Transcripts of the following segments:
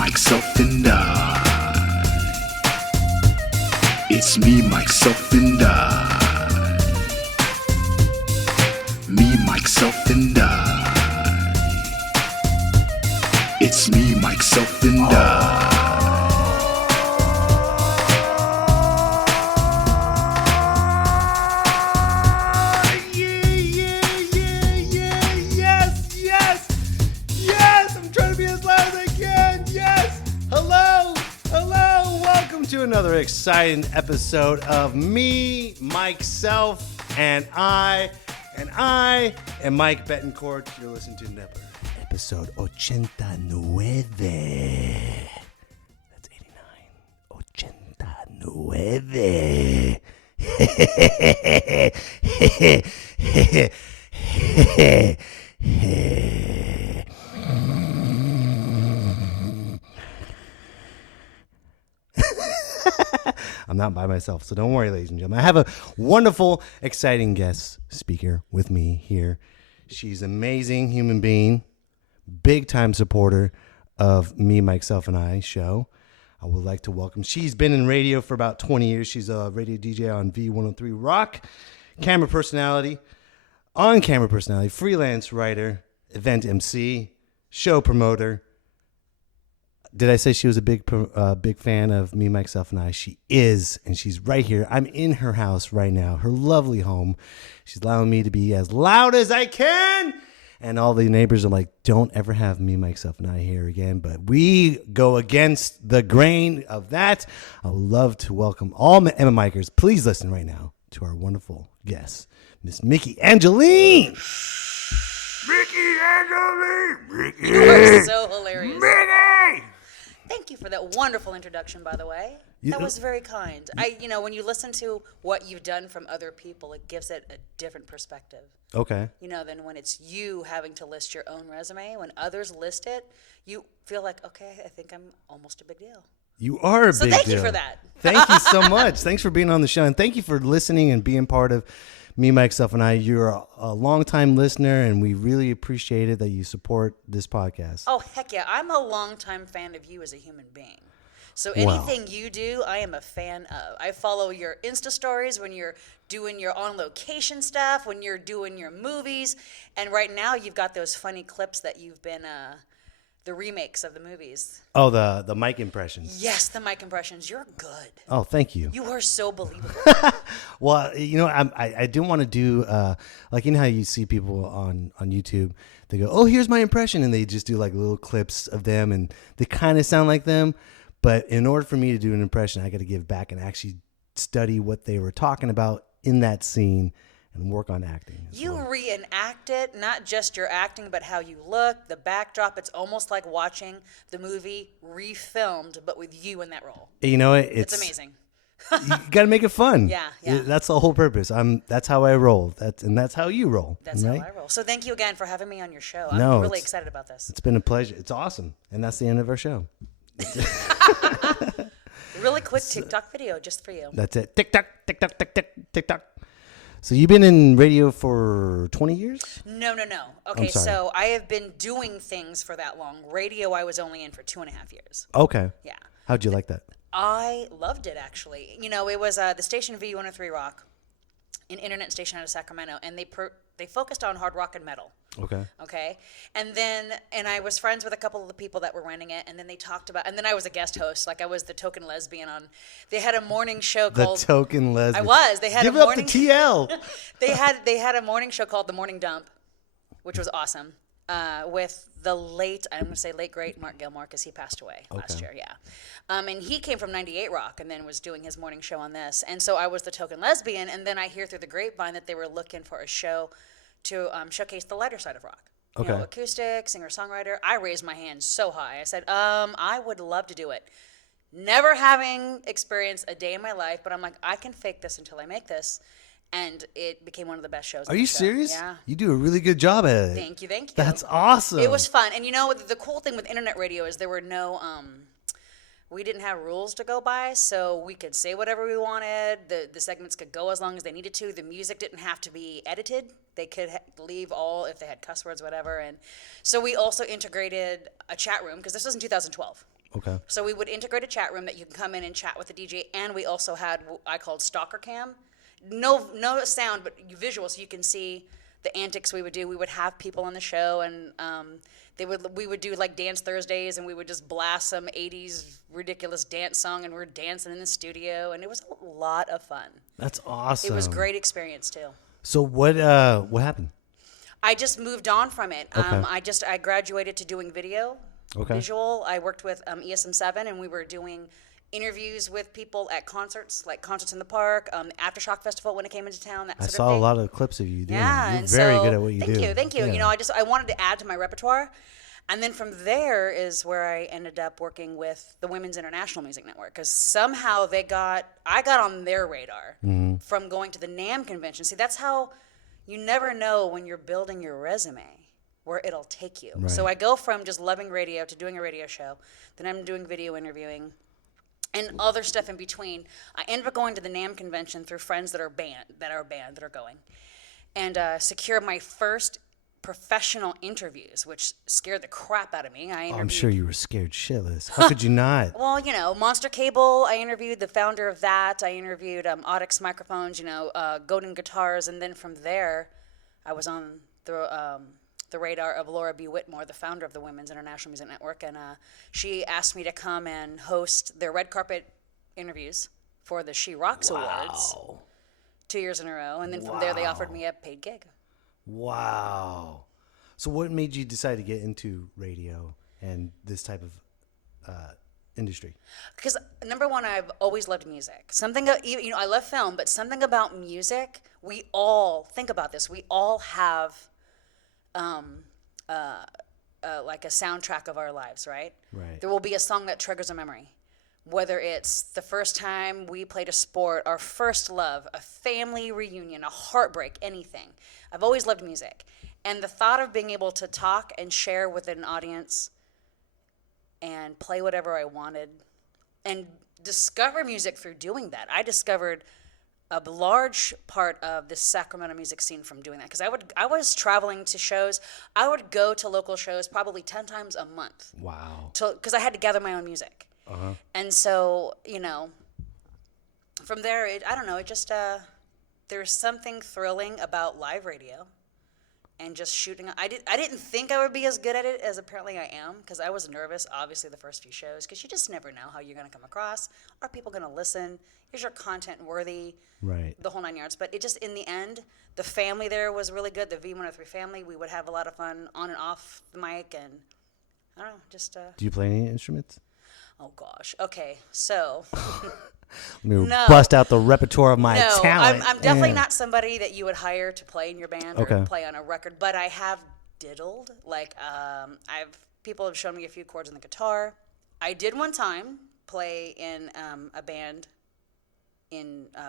myself, and I. It's me, myself, and I. Me, myself, and I. It's me, myself, and I. Another exciting episode of Me, Myself, and I am Mike Betancourt. You're listening to Never, episode Ochenta, Nueve. That's 89. Ochenta, Nueve. I'm not by myself, so don't worry, ladies and gentlemen. I have a wonderful, exciting guest speaker with me here. She's an amazing human being, big-time supporter of Me, Myself, and I show. I would like to welcome. She's been in radio for about 20 years. She's a radio DJ on V103 Rock, camera personality, on-camera personality, freelance writer, event MC, show promoter. Did I say she was a big fan of Me, Myself, and I? She is, and she's right here. I'm in her house right now, her lovely home. She's allowing me to be as loud as I can. And all the neighbors are like, don't ever have Me, Myself, and I here again. But we go against the grain of that. I would love to welcome all Emma Mikers. Please listen right now to our wonderful guest, Miss Myki Angeline. Myki Angeline! You are so hilarious. Myki! Thank you for that wonderful introduction, by the way. That was very kind. When you listen to what you've done from other people, it gives it a different perspective. Okay. Than when it's you having to list your own resume. When others list it, you feel like, okay, I think I'm almost a big deal. You are a big deal. So thank you for that. Thank you so much. Thanks for being on the show, and thank you for listening and being part of Me, Myself, and I. You're a longtime listener, and we really appreciate it that you support this podcast. Oh, heck yeah. I'm a longtime fan of you as a human being. So anything you do, I am a fan of. I follow your Insta stories when you're doing your on-location stuff, when you're doing your movies. And right now you've got those funny clips that you've been, the remakes of the movies. Oh, the mic impressions. Yes, the mic impressions. You're good. Oh, thank you. You are so believable. Well, I didn't want to do, like, how you see people on YouTube, they go, oh, here's my impression, and they just do like little clips of them, and they kind of sound like them. But in order for me to do an impression, I got to give back and actually study what they were talking about in that scene and work on acting. You reenact it, not just your acting, but how you look, the backdrop. It's almost like watching the movie refilmed, but with you in that role. It's amazing. You got to make it fun. Yeah. That's the whole purpose. That's how I roll. That's how you roll. That's right? how I roll. So thank you again for having me on your show. I'm really excited about this. It's been a pleasure. It's awesome. And that's the end of our show. Really quick TikTok video just for you. That's it. TikTok, TikTok, TikTok, TikTok. So you've been in radio for 20 years? No. Okay, I'm sorry. So I have been doing things for that long. Radio, I was only in for 2.5 years. Okay. Yeah. How'd you like that? I loved it, actually. It was the station V103 Rock, an internet station out of Sacramento, and they focused on hard rock and metal. Okay. And I was friends with a couple of the people that were running it, and then they talked about, and then I was a guest host, like I was the token lesbian on, they had a morning show called. The token lesbian. I was. They had Give a it morning. up to TL. They had a morning show called The Morning Dump, which was awesome, with the late great Mark Gilmore, because he passed away last year, yeah. And he came from 98 Rock and then was doing his morning show on this. And so I was the token lesbian, and then I hear through the grapevine that they were looking for a show to showcase the lighter side of rock. Okay. Acoustic, singer-songwriter. I raised my hand so high. I said, I would love to do it. Never having experienced a day in my life, but I'm like, I can fake this until I make this. And it became one of the best shows. Are you serious? Yeah. You do a really good job at it. Thank you. That's awesome. It was fun. And the cool thing with internet radio is there were no, we didn't have rules to go by, so we could say whatever we wanted. The segments could go as long as they needed to. The music didn't have to be edited. They could leave all if they had cuss words, whatever. And so we also integrated a chat room, because this was in 2012. Okay. So we would integrate a chat room that you can come in and chat with the DJ, and we also had what I called stalker cam. No sound, but visual, so you can see the antics we would do. We would have people on the show, and we would do like Dance Thursdays, and we would just blast some 80s ridiculous dance song, and we're dancing in the studio, and it was a lot of fun. That's awesome. It was a great experience too. So what happened? I just moved on from it. Okay. I graduated to doing video, Okay. visual. I worked with ESM7, and we were doing interviews with people at concerts, like concerts in the park, Aftershock Festival when it came into town. That I sort saw of thing. a lot of clips of you doing. Yeah, You're and very so, good at what you do. Thank you. Yeah. You know, I wanted to add to my repertoire, and then from there is where I ended up working with the Women's International Music Network, because somehow I got on their radar from going to the NAMM convention. See, that's how you never know when you're building your resume where it'll take you. Right. So I go from just loving radio to doing a radio show, then I'm doing video interviewing, and other stuff in between. I ended up going to the NAMM convention through friends that are going, and secure my first professional interviews, which scared the crap out of me. I'm sure you were scared shitless. How could you not? Well, you know, Monster Cable, I interviewed the founder of that. I interviewed Audix Microphones, Godin Guitars, and then from there, I was on the radar of Laura B. Whitmore, the founder of the Women's International Music Network, and she asked me to come and host their red carpet interviews for the She Rocks Awards 2 years in a row, and then from there they offered me a paid gig. Wow. So what made you decide to get into radio and this type of industry? Because number one, I've always loved music. I love film, but something about music, we all think about this. We all have like a soundtrack of our lives, right? Right. There will be a song that triggers a memory. Whether it's the first time we played a sport, our first love, a family reunion, a heartbreak, anything. I've always loved music. And the thought of being able to talk and share with an audience and play whatever I wanted and discover music through doing that. I discovered a large part of the Sacramento music scene from doing that, because I was traveling to shows. I would go to local shows probably 10 times a month. Wow. Because I had to gather my own music. Uh-huh. And so, from there, there's something thrilling about live radio and just shooting. I didn't think I would be as good at it as apparently I am, because I was nervous, obviously, the first few shows, because you just never know how you're going to come across. Are people going to listen? Is your content worthy? Right. The whole 9 yards. But it just, in the end, the family there was really good. The V103 family, we would have a lot of fun on and off the mic, and I don't know, just... Do you play any instruments? Oh, gosh. Okay, so... Let me bust out the repertoire of my talent. I'm definitely not somebody that you would hire to play in your band or Okay. play on a record, but I have diddled. Like, people have shown me a few chords on the guitar. I did one time play in a band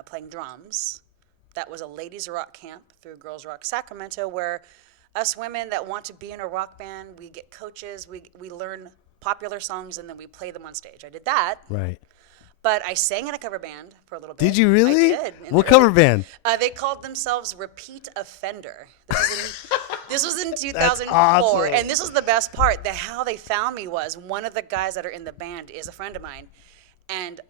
playing drums. That was a ladies' rock camp through Girls Rock Sacramento, where us women that want to be in a rock band, we get coaches, we learn popular songs, and then we play them on stage. I did that. Right. But I sang in a cover band for a little bit. Did you really? I did. What cover band? They called themselves Repeat Offender. This was in 2004. That's awesome. And this was the best part. How they found me was one of the guys that are in the band is a friend of mine, and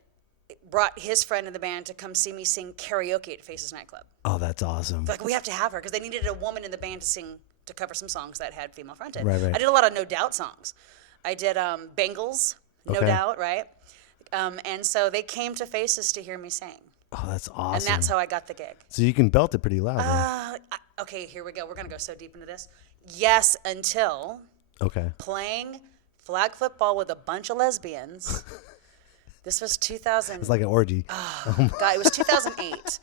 brought his friend in the band to come see me sing karaoke at Faces nightclub. Oh, that's awesome. Like, we have to have her, because they needed a woman in the band to cover some songs that had female fronted. Right. I did a lot of No Doubt songs. I did Bangles, No Okay. Doubt, right? And so they came to Faces to hear me sing. Oh, that's awesome. And that's how I got the gig. So you can belt it pretty loud. Huh? Okay, here we go. We're going to go so deep into this. Yes, until Okay. playing flag football with a bunch of lesbians. This was 2000. It's like an orgy. God, it was 2008.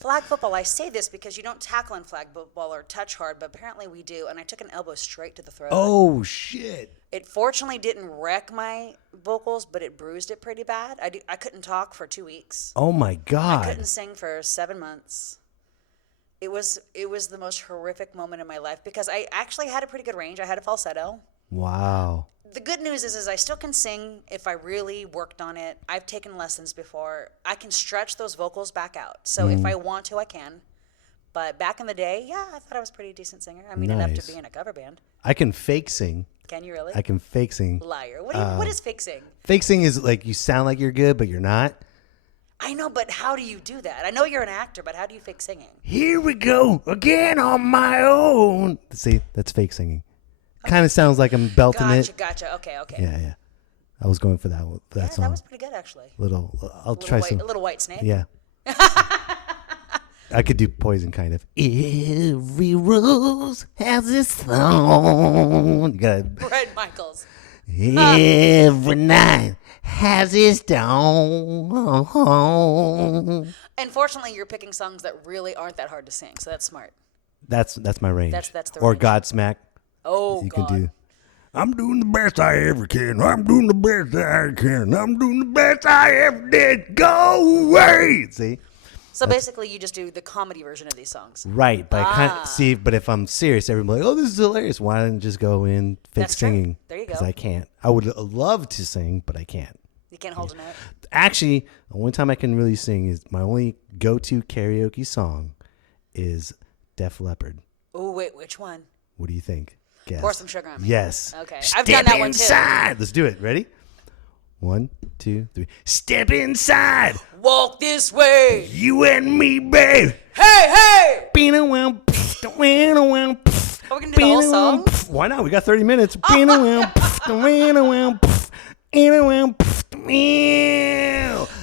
Flag football, I say this because you don't tackle in flag football or touch hard, but apparently we do. And I took an elbow straight to the throat. Oh, shit. It fortunately didn't wreck my vocals, but it bruised it pretty bad. I couldn't talk for 2 weeks. Oh, my God. I couldn't sing for 7 months. It was the most horrific moment in my life, because I actually had a pretty good range. I had a falsetto. Wow. The good news is I still can sing if I really worked on it. I've taken lessons before. I can stretch those vocals back out. So if I want to, I can. But back in the day, yeah, I thought I was a pretty decent singer. I mean, enough Nice. to be in a cover band. I can fake sing. Can you really? I can fake sing. Liar. What is fake sing? Fake sing is like you sound like you're good, but you're not. I know, but how do you do that? I know you're an actor, but how do you fake singing? Here we go again on my own. See, that's fake singing. Kind of sounds like I'm belting it. Gotcha. Okay. Yeah. I was going for that song. That was pretty good, actually. I'll try some. A little White Snake. Yeah. I could do Poison, kind of. Every rose has its thorn. Bret Michaels. Every night has its dawn. Unfortunately, you're picking songs that really aren't that hard to sing, so that's smart. That's my range. That's the or range. Godsmack. Oh, you God. can do. I'm doing the best I ever can. I'm doing the best I can. I'm doing the best I ever did. Go away. See? So basically, you just do the comedy version of these songs. Right, but I can't see. But if I'm serious, everybody's like, "Oh, this is hilarious." Why don't you just go in fake That's true. singing? There you go. Because I can't. I would love to sing, but I can't. You can't hold a note. Actually, the only time I can really sing is my only go-to karaoke song is Def Leppard. Oh, wait, which one? What do you think? Guess. Pour Some Sugar on Me. Yes. Okay. Step I've done that one too. inside. Let's do it. Ready? 1, 2, 3. Step inside. Walk this way. You and me, babe. Hey! Are we going to do the whole song? Why not? We got 30 minutes.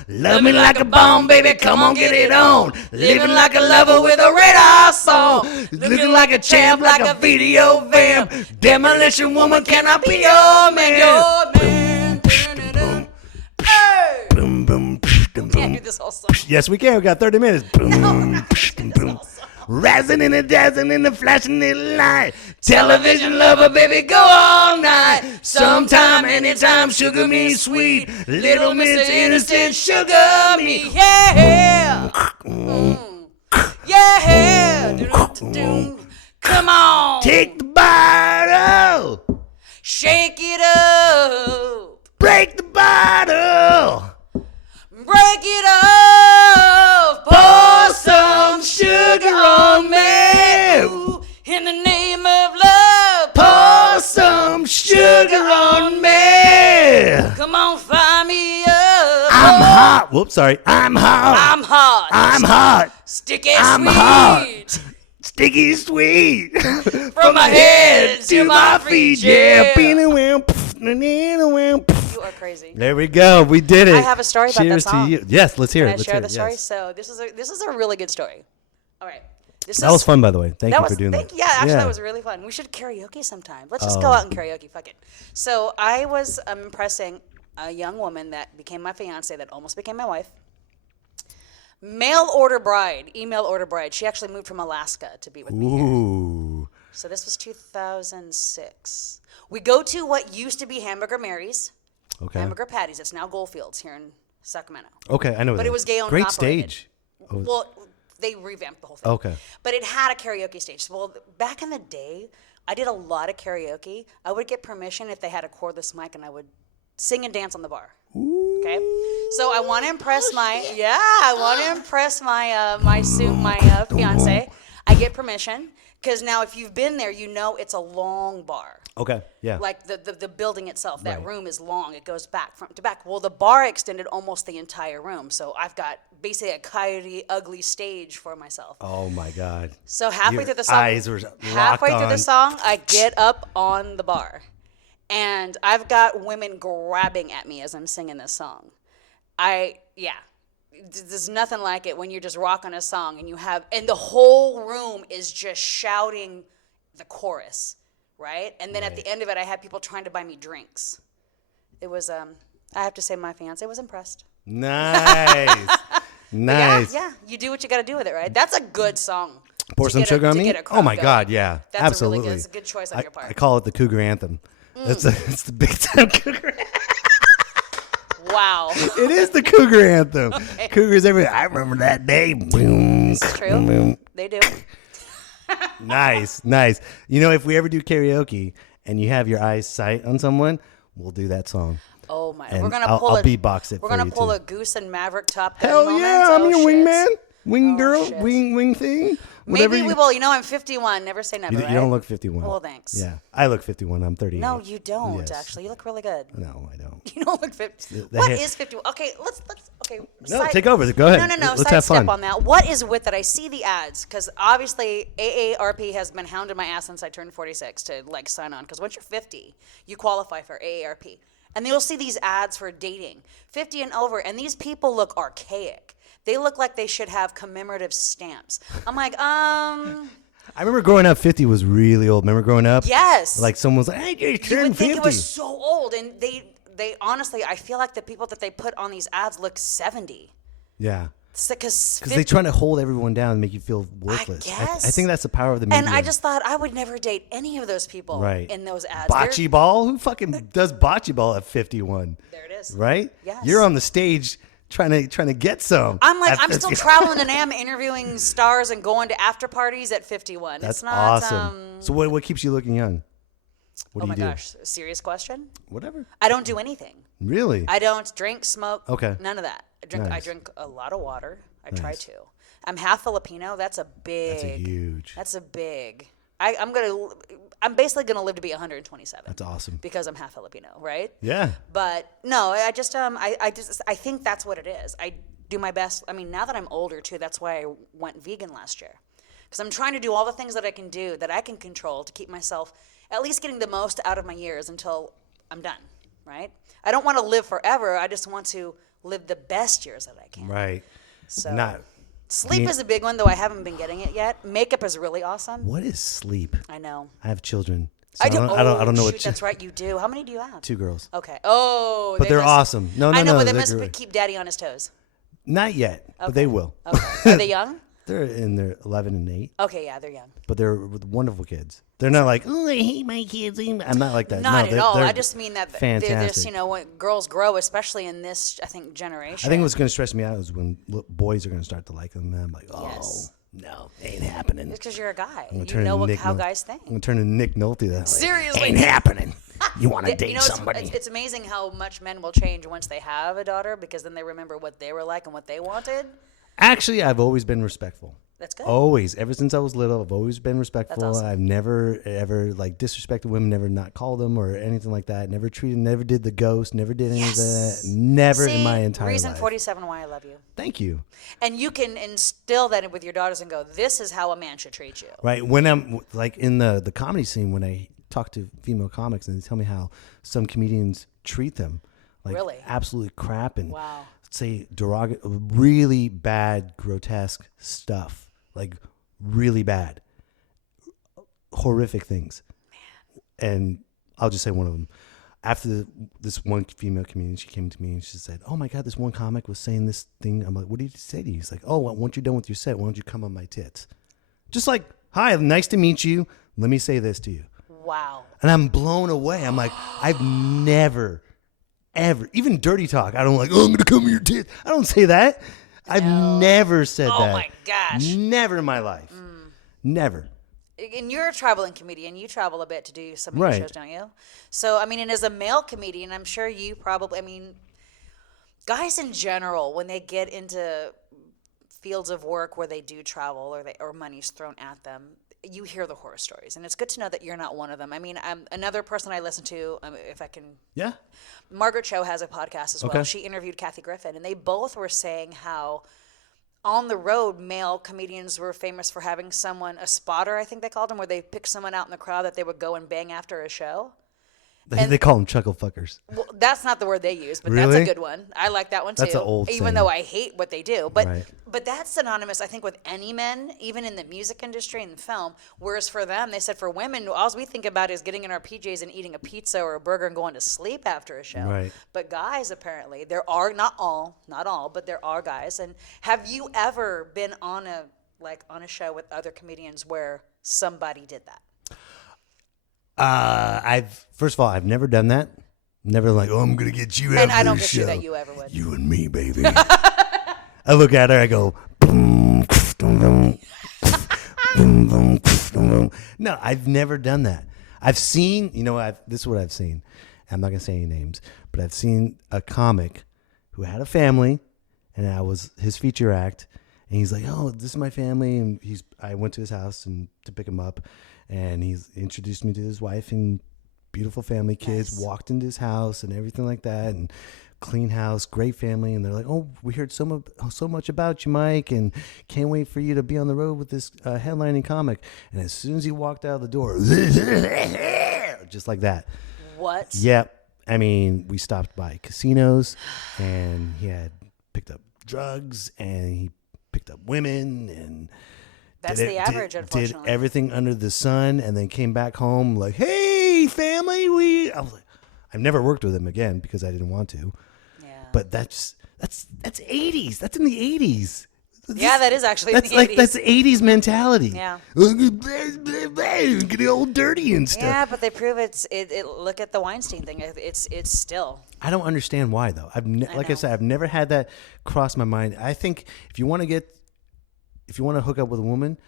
Love me like a bomb, baby. Come on, get it on. Living like a lover with a radar song. Looking like a champ, like a video vamp. Demolition woman, can I be your man? Your man. Hey! Boom, boom, boom, Can't do this whole song. Yes, we can. We got 30 minutes. Boom, boom, boom. Razzing and a dazzling and a flashing little light. Television lover, baby, go all night. Sometime, anytime, sugar me sweet. Little Miss Innocent, sugar me. Yeah! Yeah! Come on! Take the bottle. Shake it up! Break the bottle. Break it up! Pour some sugar on me. Ooh, in the name of love, Pour some sugar on me. come on, fire me up. I'm hot. Whoops, sorry. I'm hot. I'm hot. I'm hot. Sticky I'm sweet. hot. Sticky sweet. From my head to my feet, yeah. You are crazy. There we go. We did it. I have a story about that Cheers song. to you. Yes, let's hear Can it. I Let's share hear the it. story? Yes. So this is a really good story. All right. That was fun, by the way. Thank you for doing that. Yeah, actually, that was really fun. We should karaoke sometime. Let's just go out and karaoke. Fuck it. So I was impressing a young woman that became my fiance, that almost became my wife. Mail order bride, email order bride. She actually moved from Alaska to be with me here. Ooh. So this was 2006. We go to what used to be Hamburger Mary's, Okay. Hamburger Patties. It's now Goldfields here in Sacramento. Okay, I know. But that. it was gay-owned Great and operated. stage. Well, they revamped the whole thing. Okay. But it had a karaoke stage. So, well, back in the day, I did a lot of karaoke. I would get permission if they had a cordless mic, and I would sing and dance on the bar. Okay. So I want to impress my fiance. I get permission because now if you've been there, you know it's a long bar. Okay. Yeah. Like the building itself, that Right. room is long. It goes back front to back. Well, the bar extended almost the entire room, so I've got basically a coyote ugly stage for myself. Oh my God. So halfway Your through the song, eyes were locked on. I get up on the bar, and I've got women grabbing at me as I'm singing this song. There's nothing like it when you're just rocking a song and the whole room is just shouting the chorus, right? And then at the end of it, I had people trying to buy me drinks. It was, I have to say, my fiance was impressed. Nice. Nice. Yeah, you do what you got to do with it, right? That's a good song. Pour some sugar on me? Oh my God, yeah. That's absolutely. That's a good choice on your part. I call it the Cougar Anthem. It's the big time Cougar Anthem. Wow. It is the Cougar Anthem. Okay. Cougars everywhere. I remember that day. Boom. It's true. Boom. They do. Nice. You know, if we ever do karaoke and you have your eyes sight on someone, we'll do that song. Oh my! And We're gonna I'll pull beatbox it. We're for gonna you pull too. a Goose and Maverick Top Gun Hell moment. yeah! I'm your wingman. Wing Oh, girl, shit. wing thing. Maybe we will. You know, I'm 51. Never say never, You right? don't look 51. Well, thanks. Yeah, I look 51. I'm 38. No, you don't, Yes. actually. You look really good. No, I don't. You don't look 50. the What hair- is 51? Okay, let's okay. No, take over. Go ahead. No. Let's have Sidestep fun. on that. What is with that? I see the ads because obviously AARP has been hounding my ass since I turned 46 to like sign on. Because once you're 50, you qualify for AARP, and you'll see these ads for dating 50 and over, and these people look archaic. They look like they should have commemorative stamps. I'm like, I remember growing up, 50 was really old. Remember growing up? yes. Like someone was like, hey, you You turned would think 50. it was so old, and they honestly, I feel like the people that they put on these ads look 70. Yeah. Because Because they're trying to hold everyone down and make you feel worthless. guess. I think that's the power of the media. And I just thought I would never date any of those people Right. in those ads. Bocce ball? Who fucking does bocce ball at 51? There it is. Right? Yes. You're on the stage trying to get some. I'm like, at I'm still 50. traveling and am interviewing stars and going to after parties at 51. That's it's not, awesome. So what keeps you looking young? What oh do my you do? gosh, serious question? Whatever. I don't do anything. Really? I don't drink, smoke. Okay. None of that. I Nice. drink a lot of water. I try to. I'm half Filipino. That's a huge. That's a big. I'm basically gonna live to be 127. That's awesome. Because I'm half Filipino, right? Yeah. But no, I just I think that's what it is. I do my best. I mean, now that I'm older too, that's why I went vegan last year. Because I'm trying to do all the things that I can do that I can control to keep myself at least getting the most out of my years until I'm done, right? I don't want to live forever. I just want to live the best years that I can. Right. So Not. sleep is a big one, though I haven't been getting it yet. Makeup is really awesome. What is sleep? I know. I have children. So I don't know what. that's right, you do. How many do you have? 2 girls. Okay. Oh, But they're awesome. No, I know, but they they're must great. keep daddy on his toes. Not yet, but they will. Okay. Are they young? They're in their 11 and 8, Okay, yeah, they're young. but they're wonderful kids. They're not like, oh, I hate my kids. I'm not like that. Not no, at all. they're I just mean that they're just, fantastic. when girls grow, especially in this, I think, generation. I think what's going to stress me out is when boys are going to start to like them. And I'm like, oh, Yes. no, ain't happening. It's because you're a guy. I'm gonna You turn know into how Nick guys think. I'm going to turn into Nick Nolte. That Seriously. ain't happening. You want to date You know, somebody. it's amazing how much men will change once they have a daughter because then they remember what they were like and what they wanted. Actually, I've always been respectful. That's good. Always, ever since I was little, I've always been respectful. That's awesome. I've never ever like disrespected women, never not called them or anything like that. Never did the ghost, never did any of that. Never in my entire reason life. 47 why I love you. Thank you. And you can instill that with your daughters and go, this is how a man should treat you. Right. When I'm like in the comedy scene, when I talk to female comics and they tell me how some comedians treat them like Really? absolutely crap and Wow. say really bad, grotesque stuff, like really bad, horrific things. And I'll just say one of them. After this one female comedian, she came to me and she said, oh my God, this one comic was saying this thing. I'm like, what did he say to you? He's like, oh, once you're done with your set, why don't you come on my tits? Just like, hi, nice to meet you. Let me say this to you. Wow. And I'm blown away. I'm like, I've never, ever, even dirty talk. I don't like, oh, I'm going to come on your tits. I don't say that. I've never said that. Oh my gosh. Never in my life. Never. And you're a traveling comedian. You travel a bit to do some of Right. your shows, don't you? So, I mean, and as a male comedian, I'm sure you probably, I mean, guys in general, when they get into fields of work where they do travel or money's thrown at them, you hear the horror stories. And it's good to know that you're not one of them. I mean, another person I listen to, if I can, Yeah. Margaret Cho has a podcast as well. Okay. She interviewed Kathy Griffin, and they both were saying how on the road, male comedians were famous for having someone, a spotter, I think they called them, where they picked someone out in the crowd that they would go and bang after a show. They call them chuckle fuckers. Well, that's not the word they use, but Really? that's a good one. I like that one too. That's an old even saying. though I hate what they do. But Right. but that's synonymous, I think, with any men, even in the music industry and film. Whereas for them, they said for women, all we think about is getting in our PJs and eating a pizza or a burger and going to sleep after a show. Right. But guys, apparently, there are not all, but there are guys. And have you ever been on a show with other comedians where somebody did that? First of all, I've never done that. Never like, oh, I'm gonna get you. And I after don't the get you show. that you ever would. You and me, baby. I look at her, I go, boom, boom, boom, boom, boom. No, I've never done that. I've seen, this is what I've seen. I'm not gonna say any names, but I've seen a comic who had a family, and I was his feature act, And he's like, oh, this is my family. And I went to his house to pick him up, and he's introduced me to his wife and beautiful family, kids. Nice. Walked into his house and everything like that, and clean house, great family. And they're like, oh, we heard so much about you, Mike, and can't wait for you to be on the road with this headlining comic. And as soon as he walked out of the door, just like that. What? Yep. I mean, we stopped by casinos, and he had picked up drugs, and he picked up women, and That's the average, unfortunately. Did everything under the sun, and then came back home like, hey, family, I was like, I've never worked with him again because I didn't want to. Yeah. But that's 80s. That's in the 80s. Yeah, that is actually in the 80s. That's 80s mentality. Yeah. Getting all dirty and stuff. Yeah, but they prove it. Look at the Weinstein thing. It's still. I don't understand why though. I said, I've never had that cross my mind. I think if you want to hook up with a woman,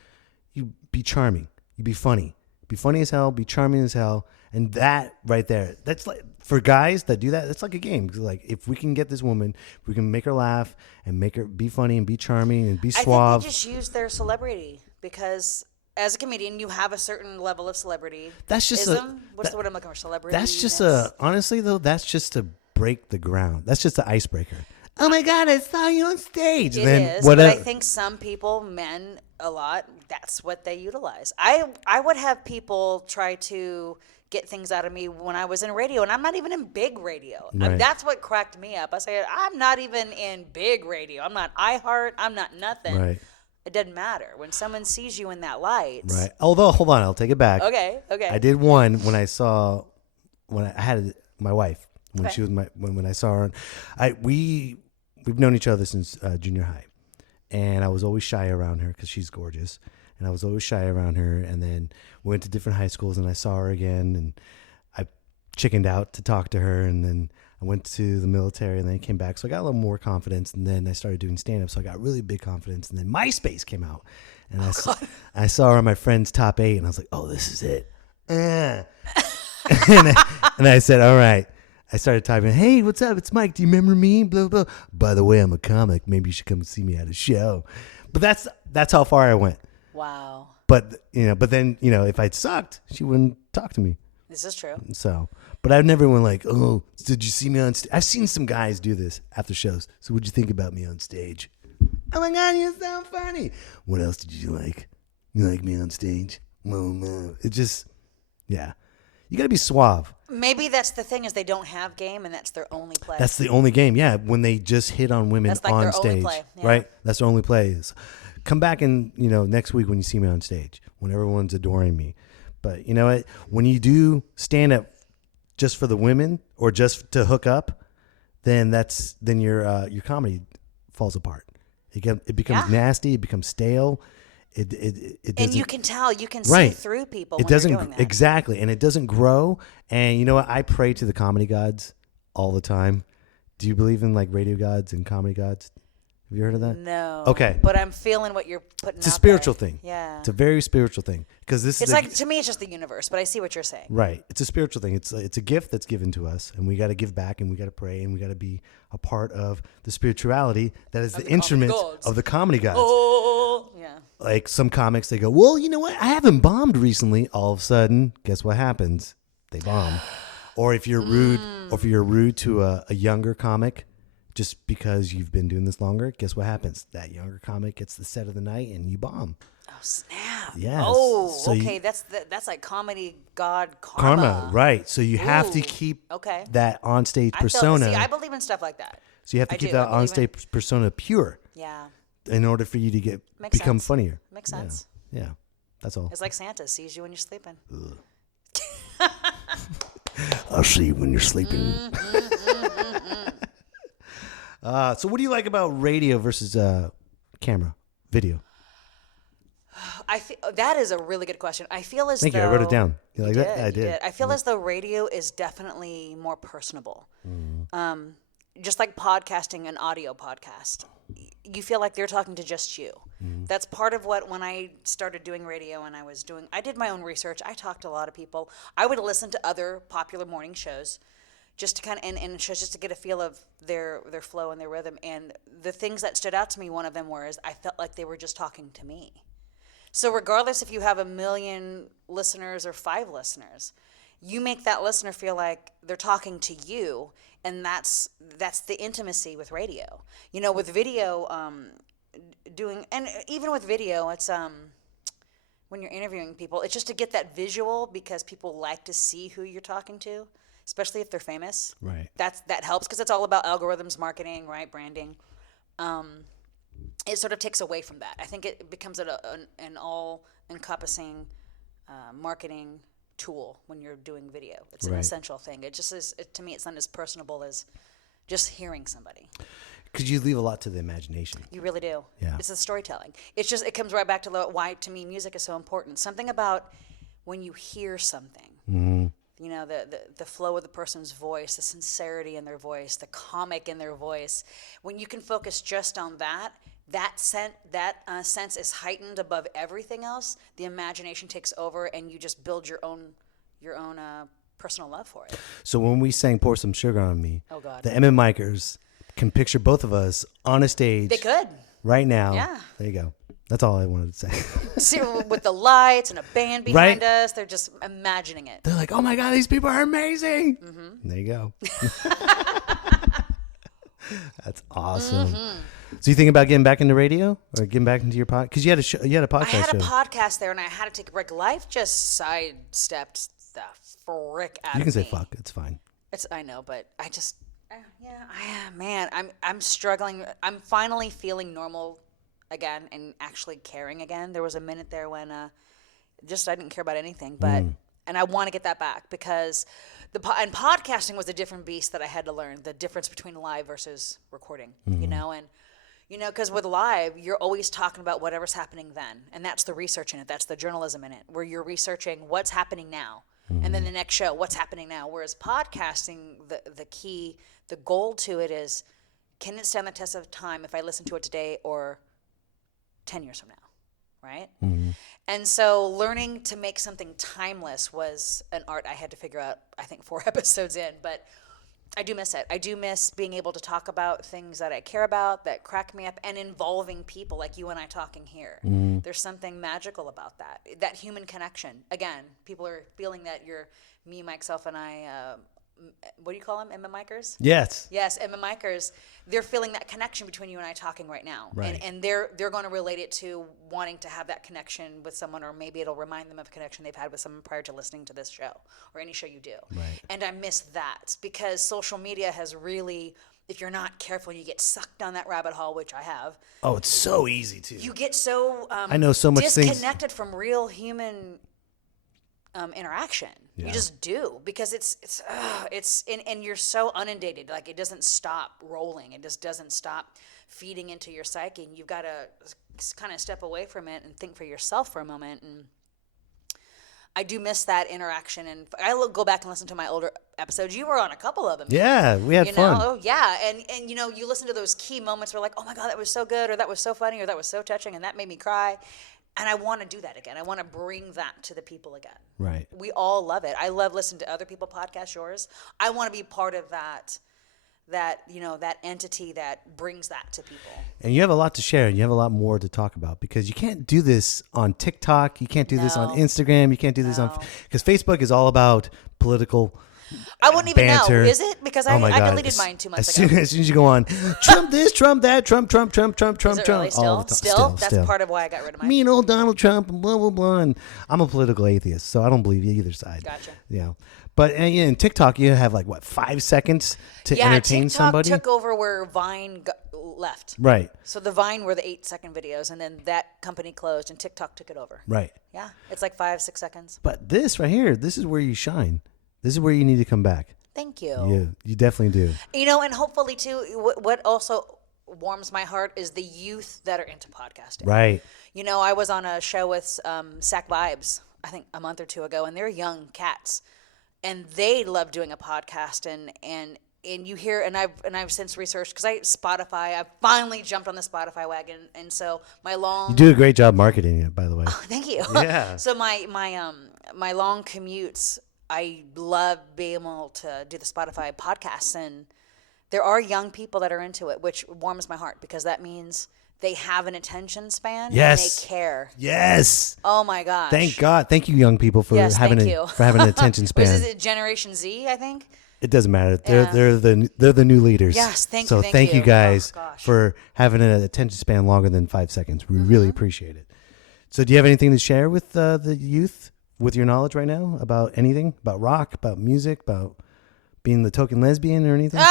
you be charming. You be funny. Be funny as hell. Be charming as hell. And that right there, that's like for guys that do that. That's like a game. Like if we can get this woman, we can make her laugh and make her be funny and be charming and be suave. I think they just use their celebrity because as a comedian, you have a certain level of celebrity. That's just what's the word I'm looking for? Celebrity. That's just honestly though. That's just to break the ground. That's just the icebreaker. Oh my God, I saw you on stage. It then is, but I think some people, men a lot, that's what they utilize. I would have people try to get things out of me when I was in radio, and I'm not even in big radio. Right. That's what cracked me up. I say, I'm not even in big radio. I'm not iHeart. I'm not nothing. Right. It doesn't matter. When someone sees you in that light. Right. Although, hold on, I'll take it back. Okay. I did one when I had my wife when she was when I saw her. We've known each other since junior high, and I was always shy around her because she's gorgeous, and I was always shy around her. And then we went to different high schools, and I saw her again, and I chickened out to talk to her, and then I went to the military, and then I came back, so I got a little more confidence, and then I started doing stand-up, so I got really big confidence, and then MySpace came out, and I saw her on my friend's top 8, and I was like, oh, this is it. And I said, all right. I started typing, hey, what's up? It's Mike. Do you remember me? Blah, blah. By the way, I'm a comic. Maybe you should come see me at a show. But that's how far I went. Wow. But then, if I'd sucked, she wouldn't talk to me. This is true. So, but I've never went like, oh, did you see me on stage? I've seen some guys do this after shows. So what'd you think about me on stage? Oh my God, you sound funny. What else did you like? You like me on stage? No. It just, yeah. You got to be suave. Maybe that's the thing is they don't have game and that's their only play. That's the only game, yeah. When they just hit on women that's like on their stage, only play. Yeah. Right? That's their only play. Come back and next week when you see me on stage, when everyone's adoring me. But you know what? When you do stand up just for the women or just to hook up, then your comedy falls apart. It becomes nasty. It becomes stale. It doesn't, and you can tell, you can see through people when doesn't, you're doing that. Exactly, and it doesn't grow. And you know what? I pray to the comedy gods all the time. Do you believe in like radio gods and comedy gods? Have you heard of that? No. Okay. But I'm feeling what you're putting It's a out spiritual there. thing. Yeah. It's a very spiritual thing because It's like, to me, it's just the universe, but I see what you're saying. Right. It's a spiritual thing. It's a gift that's given to us, and we got to give back, and we got to pray, and we got to be a part of the spirituality that is the instrument of the comedy gods. Oh, yeah. Like some comics, they go, well, you know what? I haven't bombed recently. All of a sudden, guess what happens? They bomb. Or if you're rude to a younger comic, just because you've been doing this longer, guess what happens? That younger comic gets the set of the night, and you bomb. Oh, snap. Yes. Oh, So okay. That's like comedy god karma. Right. So you have to keep that onstage persona. I believe in stuff like that. So you have to keep that onstage persona pure. Yeah. In order for you to become funnier. Makes sense. Yeah. That's all. It's like Santa sees you when you're sleeping. I'll see you when you're sleeping. So what do you like about radio versus camera, video? That is a really good question. I feel as Thank though... you. I wrote it down. You like that? I did. I feel as though radio is definitely more personable. Just like podcasting, an audio podcast. You feel like they're talking to just you. That's part of what, when I started doing radio and I did my own research. I talked to a lot of people. I would listen to other popular morning shows just to kind of and shows just to get a feel of their flow and their rhythm. And the things that stood out to me, one of them was I felt like they were just talking to me. So regardless if you have 1 million listeners or 5 listeners, you make that listener feel like they're talking to you, and that's the intimacy with radio. You know, with video, and even with video, it's when you're interviewing people, it's just to get that visual because people like to see who you're talking to, especially if they're famous. Right. That helps because it's all about algorithms, marketing, right, branding. It sort of takes away from that. I think it becomes an all-encompassing marketing tool when you're doing video. It's an essential thing. It just is, to me, it's not as personable as just hearing somebody. Because you leave a lot to the imagination. You really do. Yeah. It's the storytelling. It comes right back to why, to me, music is so important. Something about when you hear something, you know, the flow of the person's voice, the sincerity in their voice, the comic in their voice. When you can focus just on that sense is heightened above everything else. The imagination takes over, and you just build your own personal love for it. So when we sang "Pour Some Sugar on Me," oh God, the MM Micers can picture both of us on a stage. They could right now. Yeah, there you go. That's all I wanted to say. See, with the lights and a band behind us, they're just imagining it. They're like, "Oh my God, these people are amazing!" Mm-hmm. There you go. That's awesome. Mm-hmm. So you think about getting back into radio or getting back into your podcast? Because you had a podcast. I had a podcast there, and I had to take a break. Life just sidestepped the frick out of me. You can say fuck. It's fine. I know, but I just man, I'm struggling. I'm finally feeling normal again and actually caring again. There was a minute there when I didn't care about anything, but and I want to get that back because and podcasting was a different beast that I had to learn, the difference between live versus recording, you know, and because with live, you're always talking about whatever's happening then, and that's the research in it, that's the journalism in it, where you're researching what's happening now, and then the next show, what's happening now. Whereas podcasting, the goal to it is, can it stand the test of time if I listen to it today or 10 years from now? Right? Mm-hmm. And so learning to make something timeless was an art I had to figure out, I think, 4 episodes in. But I do miss it. I do miss being able to talk about things that I care about, that crack me up, and involving people like you and I talking here. Mm-hmm. There's something magical about that human connection. Again, people are feeling that you're me, myself, and I... what do you call them? MM Micers? Yes. Yes, MM Micers. They're feeling that connection between you and I talking right now. Right. And they're going to relate it to wanting to have that connection with someone, or maybe it'll remind them of a connection they've had with someone prior to listening to this show or any show you do. Right. And I miss that because social media has really, if you're not careful, you get sucked down that rabbit hole, which I have. Oh, it's so easy to. You get so I know so much disconnected from real human interaction. Yeah. You just do because it's and you're so inundated. Like it doesn't stop rolling. It just doesn't stop feeding into your psyche. And you've got to kind of step away from it and think for yourself for a moment. And I do miss that interaction. And I go back and listen to my older episodes. You were on a couple of them. Yeah, we had fun. Oh yeah, and you listen to those key moments where like, oh my God, that was so good, or that was so funny, or that was so touching, and that made me cry. And I want to do that again. I want to bring that to the people again. Right. We all love it. I love listening to other people podcast yours. I want to be part of that entity that brings that to people. And you have a lot to share, and you have a lot more to talk about because you can't do this on TikTok. You can't do this on Instagram. You can't do this on because Facebook is all about political. I wouldn't even banter. know. Is it? Because I deleted mine 2 months ago. As soon as you go on, Trump this, Trump that, Trump. Is it really still? All the time. Still? That's part of why I got rid of mine. Mean old Donald Trump and blah, blah, blah. And I'm a political atheist, so I don't believe either side. Gotcha. Yeah. But in TikTok, you have 5 seconds to entertain somebody? Yeah, TikTok took over where Vine left. Right. So the Vine were the 8-second videos, and then that company closed, and TikTok took it over. Right. Yeah, it's like 5-6 seconds. But this right here, this is where you shine. This is where you need to come back. Thank you. Yeah, you definitely do. And hopefully, too, what also warms my heart is the youth that are into podcasting. Right. I was on a show with Sack Vibes, I think a month or 2 ago, and they're young cats. And they love doing a podcast, and you hear, and I've since researched, because I've finally jumped on the Spotify wagon, and so You do a great job marketing it, by the way. Oh, thank you. Yeah. So my long commutes, I love being able to do the Spotify podcasts, and there are young people that are into it, which warms my heart because that means they have an attention span and they care. Yes. Oh my gosh. Thank God. Thank you, young people, for having an attention span. Is it Generation Z, I think? It doesn't matter. They're the new leaders. Yes, thank you guys oh, for having an attention span longer than 5 seconds. We really appreciate it. So do you have anything to share with the youth, with your knowledge right now about anything, about rock, about music, about being the token lesbian or anything?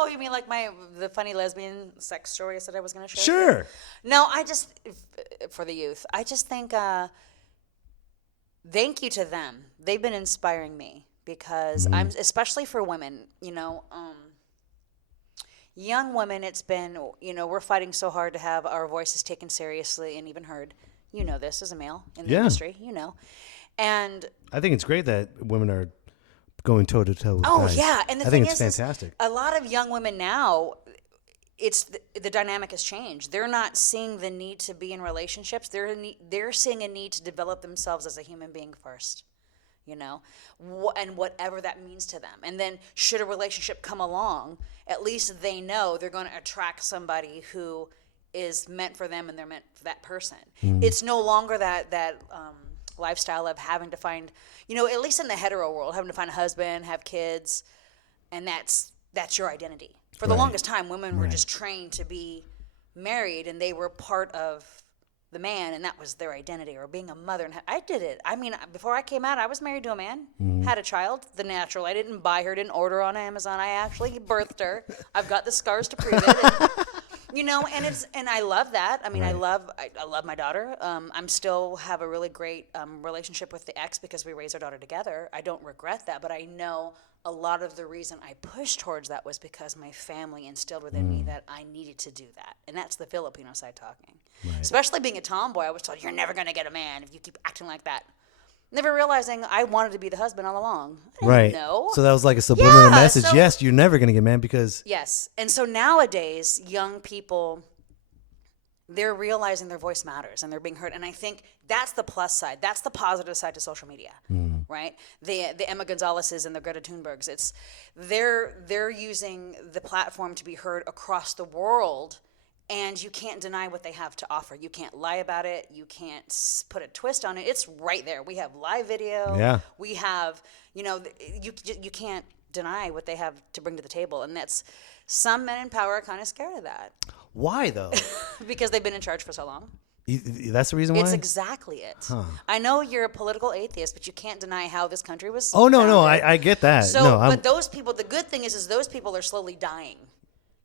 Oh, you mean like the funny lesbian sex story I said I was going to share? Sure. No, for the youth, I just think thank you to them. They've been inspiring me because especially for women, young women, it's been, we're fighting so hard to have our voices taken seriously and even heard. You know this as a male in the industry, And I think it's great that women are going toe to toe with guys. Yeah, and I think it's fantastic. A lot of young women now, it's the dynamic has changed. They're not seeing the need to be in relationships. They're seeing a need to develop themselves as a human being first, and whatever that means to them. And then should a relationship come along, at least they know they're going to attract somebody who is meant for them and they're meant for that person. It's no longer that lifestyle of having to find, at least in the hetero world, having to find a husband, have kids, and that's your identity. For the longest time, women were just trained to be married, and they were part of the man, and that was their identity, or being a mother. And I did it. I mean, before I came out, I was married to a man, had a child, the natural. I didn't buy her, didn't order on Amazon. I actually birthed her. I've got the scars to prove it. And, and I love that. I mean, I love my daughter. I'm still have a really great relationship with the ex because we raised our daughter together. I don't regret that, but I know a lot of the reason I pushed towards that was because my family instilled within me that I needed to do that. And that's the Filipino side talking. Right. Especially being a tomboy, I was told, you're never going to get a man if you keep acting like that. Never realizing I wanted to be the husband all along. I didn't know. So that was like a subliminal message. Yes, you're never going to get a man because... Yes. And so nowadays, young people, they're realizing their voice matters and they're being heard. And I think that's the plus side. That's the positive side to social media, right? The Emma Gonzalez's and the Greta Thunbergs. They're using the platform to be heard across the world. And you can't deny what they have to offer. You can't lie about it. You can't put a twist on it. It's right there. We have live video. Yeah. We have, you can't deny what they have to bring to the table. And that's, some men in power are kind of scared of that. Why, though? Because they've been in charge for so long. That's the reason why? It's exactly it. Huh. I know you're a political atheist, but you can't deny how this country was founded. No, I get that. So, but those people, the good thing is those people are slowly dying.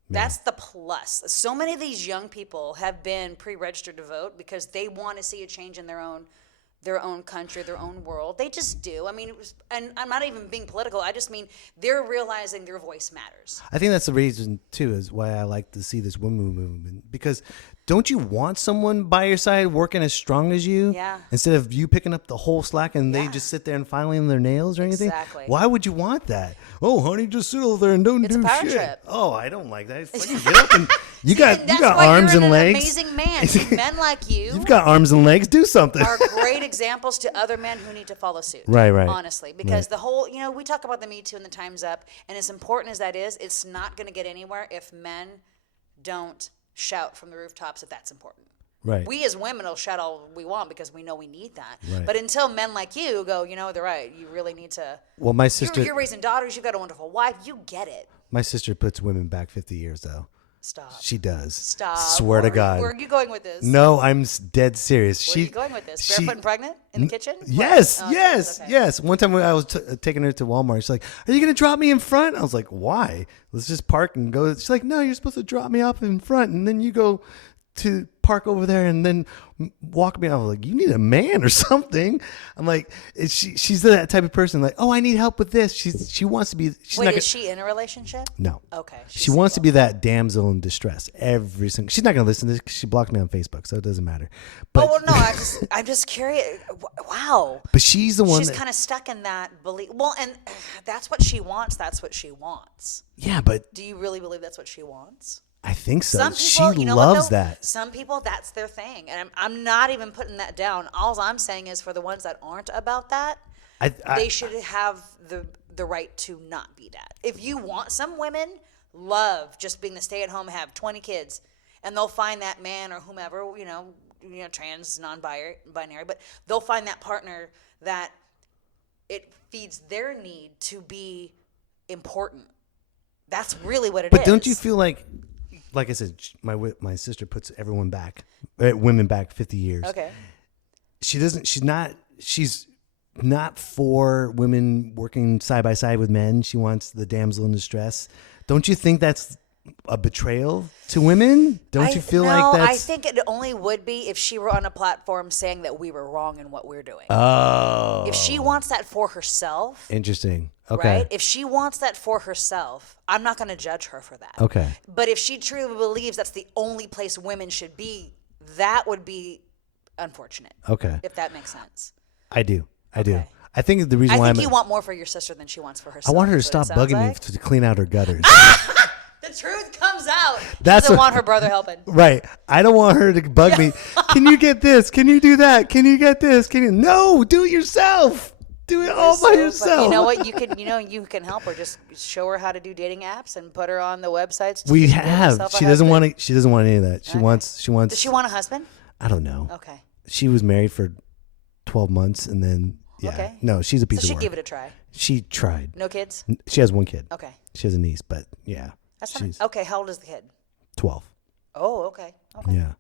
That's the plus. So many of these young people have been pre-registered to vote because they want to see a change in their own country, their own world. They just do. I mean, and I'm not even being political. I just mean they're realizing their voice matters. I think that's the reason, too, is why I like to see this women movement. Because don't you want someone by your side working as strong as you? Yeah. Instead of you picking up the whole slack and they just sit there and filing their nails or anything? Exactly. Why would you want that? Oh, honey, just sit over there and don't do a power shit. Trip. Oh, I don't like that. Fucking get up and you got arms and legs. Amazing man. Men like you. You've got arms and legs. Do something. Are great examples to other men who need to follow suit. Right. Honestly, because the whole, we talk about the Me Too and the Time's Up, and as important as that is, it's not going to get anywhere if men don't shout from the rooftops if that's important. Right. We as women will shout all we want because we know we need that. Right. But until men like you go, they're right. You really need to. Well, my sister. You're raising daughters. You've got a wonderful wife. You get it. My sister puts women back 50 years, though. Stop. She does. Stop. Swear to God. Where are you going with this? No, I'm dead serious. Where are you going with this? Barefoot and pregnant in the kitchen? Yes, what? yes. One time when I was taking her to Walmart, she's like, "Are you going to drop me in front?" I was like, "Why? Let's just park and go." She's like, "No, you're supposed to drop me off in front, and then you go to park over there and then walk me." I was like, "You need a man or something." I'm like, she's that type of person. Like, "Oh, I need help with this." She wants to be. Wait, is she in a relationship? No. Okay. She wants to be that damsel in distress every single. She's not going to listen to this because she blocked me on Facebook, so it doesn't matter. But, I'm just curious. Wow. But she's the one. She's kind of stuck in that belief. Well, and that's what she wants. That's what she wants. Yeah, but do you really believe that's what she wants? I think so. Some people, she loves that. Some people, that's their thing. And I'm not even putting that down. All I'm saying is for the ones that aren't about that, they should have the right to not be that. If you want, some women love just being the stay-at-home, have 20 kids, and they'll find that man or whomever, trans, non-binary, but they'll find that partner that it feeds their need to be important. That's really what it is. But don't you feel like I said, my sister puts everyone back, women back 50 years. Okay. She's not for women working side by side with men. She wants the damsel in distress. Don't you think that's a betrayal to women? Don't you feel like that's... I think it only would be if she were on a platform saying that we were wrong in what we're doing. Oh. If she wants that for herself. Interesting. Okay. Right? If she wants that for herself, I'm not going to judge her for that. Okay. But if she truly believes that's the only place women should be, that would be unfortunate. Okay. If that makes sense. I do. I think the reason why you want more for your sister than she wants for herself. I want her to stop bugging me to clean out her gutters. The truth comes out. She That's doesn't want her brother helping. Right. I don't want her to bug me. Can you get this? Can you do that? Can you get this? No, do it yourself. Do it all by yourself. You know what? You can help her. Just show her how to do dating apps and put her on the websites. We have. She doesn't want to. She doesn't want any of that. She wants. Does she want a husband? I don't know. Okay. She was married for 12 months and then. Yeah. Okay. No, she's a piece of So work. she gave it a try. She tried. No kids? She has one kid. Okay. She has a niece, but yeah. That's not, okay. How old is the kid? 12. Oh, okay. Okay. Yeah.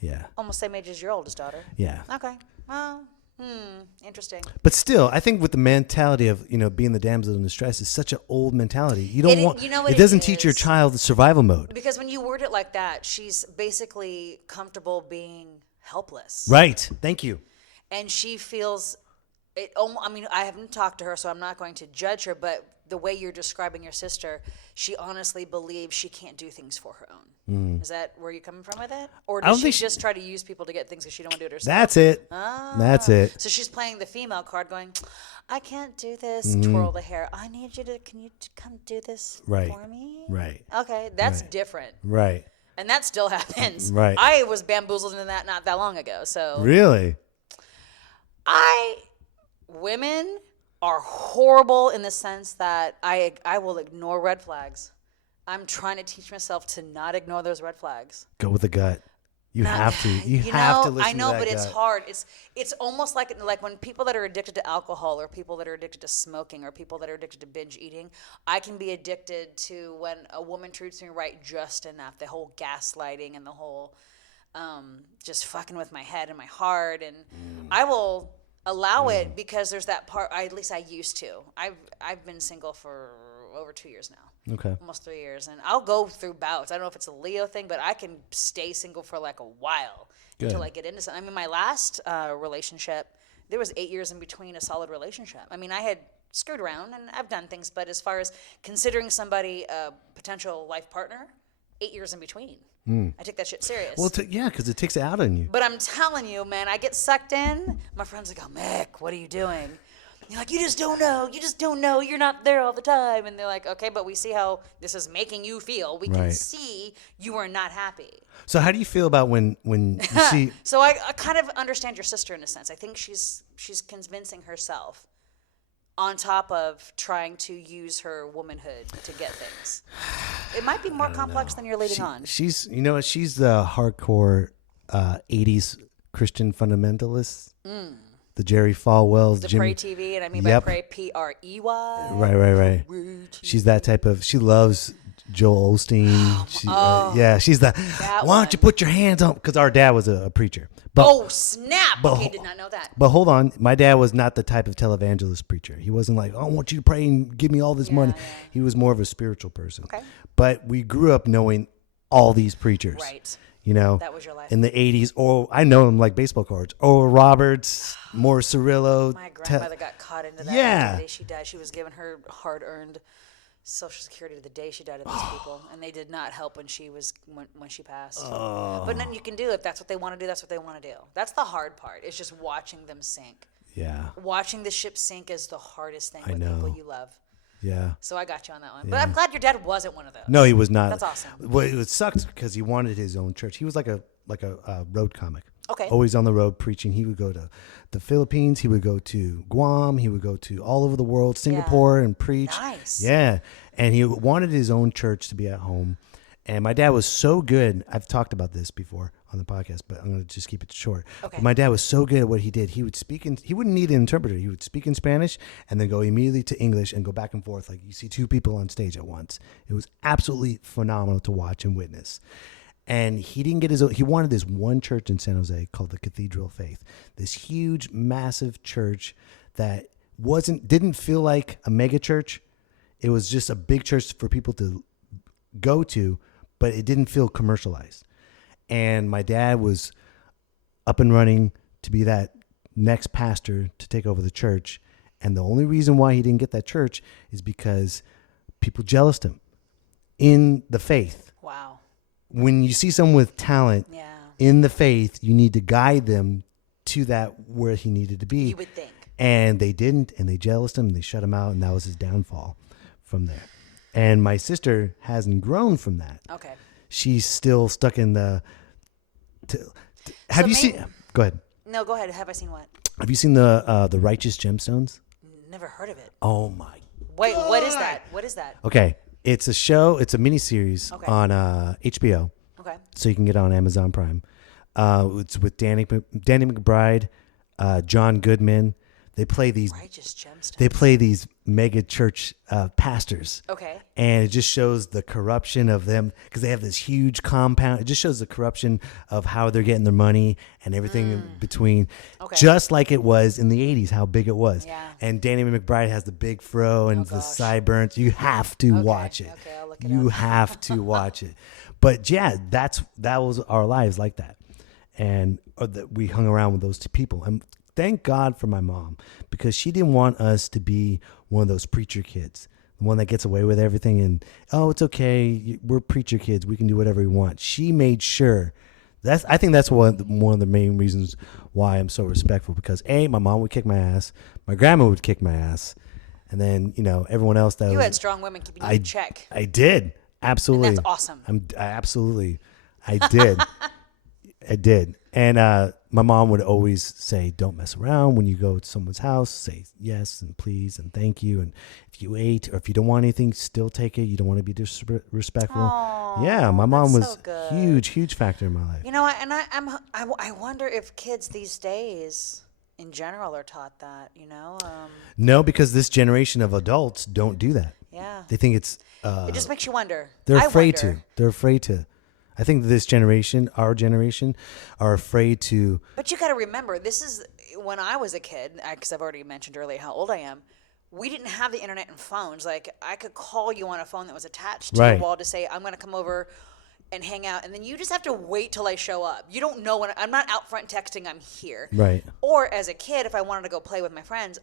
Yeah. Almost same age as your oldest daughter. Yeah. Okay. Well, interesting. But still, I think with the mentality of, being the damsel in distress is such an old mentality. You don't want, it doesn't teach your child the survival mode. Because when you word it like that, she's basically comfortable being helpless. Right. Thank you. And she feels it. I mean, I haven't talked to her, so I'm not going to judge her, but the way you're describing your sister, she honestly believes she can't do things for her own. Is that where you're coming from with it? Or does she just try to use people to get things because she don't want to do it herself? That's it. That's it. So she's playing the female card going, I can't do this, twirl the hair. I need you to, can you come do this for me? Right. Okay, that's different. Right. And that still happens. Right. I was bamboozled into that not that long ago. So really? Women are horrible in the sense that I will ignore red flags. I'm trying to teach myself to not ignore those red flags. Go with the gut. You have to. You have to listen I know, to that but gut. it's hard. It's almost like when people that are addicted to alcohol or people that are addicted to smoking or people that are addicted to binge eating, I can be addicted to when a woman treats me right just enough. The whole gaslighting and the whole just fucking with my head and my heart, and I will allow it because there's that part. At least I used to. I've been single for over 2 years now. Okay. Almost 3 years. And I'll go through bouts. I don't know if it's a Leo thing, but I can stay single for like a while until I get into something. I mean, my last relationship, there was 8 years in between a solid relationship. I mean, I had screwed around and I've done things, but as far as considering somebody a potential life partner, 8 years in between. I take that shit serious. Well, because it takes it out on you. But I'm telling you, man, I get sucked in. My friends like, oh, Mick, what are you doing? You're like, you just don't know. You just don't know. You're not there all the time. And they're like, okay, but we see how this is making you feel. We can see you are not happy. So how do you feel about when you see... So I kind of understand your sister in a sense. I think she's convincing herself on top of trying to use her womanhood to get things. It might be more complex than you're leading on. She's the hardcore 80s Christian fundamentalist. The Jerry Falwell's. The Pray TV, and I mean by Pray, Prey. Right. She's that type of, she loves Joel Osteen. She's the, why don't you put your hands on, because our dad was a preacher. But, snap. Okay, did not know that. But hold on, my dad was not the type of televangelist preacher. He wasn't like, I want you to pray and give me all this money. He was more of a spiritual person. Okay. But we grew up knowing all these preachers. Right. That was your life. In the 80s, or I know them like baseball cards. Oral Roberts, Morris Cirillo. My grandmother got caught into that. Yeah. The day she died, she was given her hard-earned Social Security the day she died of these people, and they did not help when she passed. But nothing you can do. If that's what they want to do, that's what they want to do. That's the hard part. It's just watching them sink. Yeah. Watching the ship sink is the hardest thing with people you love. Yeah. So I got you on that one. But I'm glad your dad wasn't one of those. No, he was not. That's awesome. Well, it sucked because he wanted his own church. He was like a road comic. Okay. Always on the road preaching. He would go to the Philippines. He would go to Guam. He would go to all over the world, Singapore, and preach. Nice. Yeah. And he wanted his own church to be at home. And my dad was so good. I've talked about this before on the podcast, but I'm going to just keep it short. Okay. But my dad was so good at what he did. He would he wouldn't need an interpreter. He would speak in Spanish and then go immediately to English and go back and forth. Like you see two people on stage at once. It was absolutely phenomenal to watch and witness. And he didn't get his own. He wanted this one church in San Jose called the Cathedral of Faith. This huge, massive church that didn't feel like a mega church. It was just a big church for people to go to, but it didn't feel commercialized. And my dad was up and running to be that next pastor to take over the church. And the only reason why he didn't get that church is because people jealoused him in the faith. Wow. When you see someone with talent in the faith, you need to guide them to that where he needed to be. You would think. And they didn't, and they jealoused him, and they shut him out, and that was his downfall from there. And my sister hasn't grown from that. Okay. She's still stuck in the... Have you seen... Go ahead. No, go ahead. Have I seen what? Have you seen the Righteous Gemstones? Never heard of it. Oh, my Wait, God. what is that? What is that? Okay. It's a show. It's a miniseries on HBO. Okay. So you can get it on Amazon Prime. It's with Danny McBride, John Goodman. They play these Righteous Gemstones. They play these mega church pastors. Okay. And it just shows the corruption of them because they have this huge compound. It just shows the corruption of how they're getting their money and everything in between. Okay. Just like it was in the 80s, how big it was. Yeah. And Danny McBride has the big fro and the sideburns. You have to watch it. Okay, I'll look it You up. have to watch it. But yeah, that was our lives like that. And we hung around with those two people. And thank God for my mom, because she didn't want us to be one of those preacher kids, the one that gets away with everything and, oh, it's okay, we're preacher kids, we can do whatever we want. She made sure. I think that's one of the main reasons why I'm so respectful, because A, my mom would kick my ass, my grandma would kick my ass, and then, everyone else that you had strong women keeping you in check. I did. Absolutely. And that's awesome. I did. I did. And my mom would always say, don't mess around when you go to someone's house. Say yes and please and thank you. And if you ate or if you don't want anything, still take it. You don't want to be disrespectful. Aww, yeah, my mom was so huge factor in my life. And I wonder if kids these days in general are taught that, No, because this generation of adults don't do that. Yeah. They think it's... it just makes you wonder. They're afraid to. They're afraid to. I think this generation, our generation, are afraid to... But you got to remember, this is when I was a kid, because I've already mentioned earlier how old I am, we didn't have the internet and phones. Like, I could call you on a phone that was attached to the wall to say, I'm going to come over and hang out. And then you just have to wait till I show up. You don't know when... I'm not out front texting, I'm here. Right. Or as a kid, if I wanted to go play with my friends,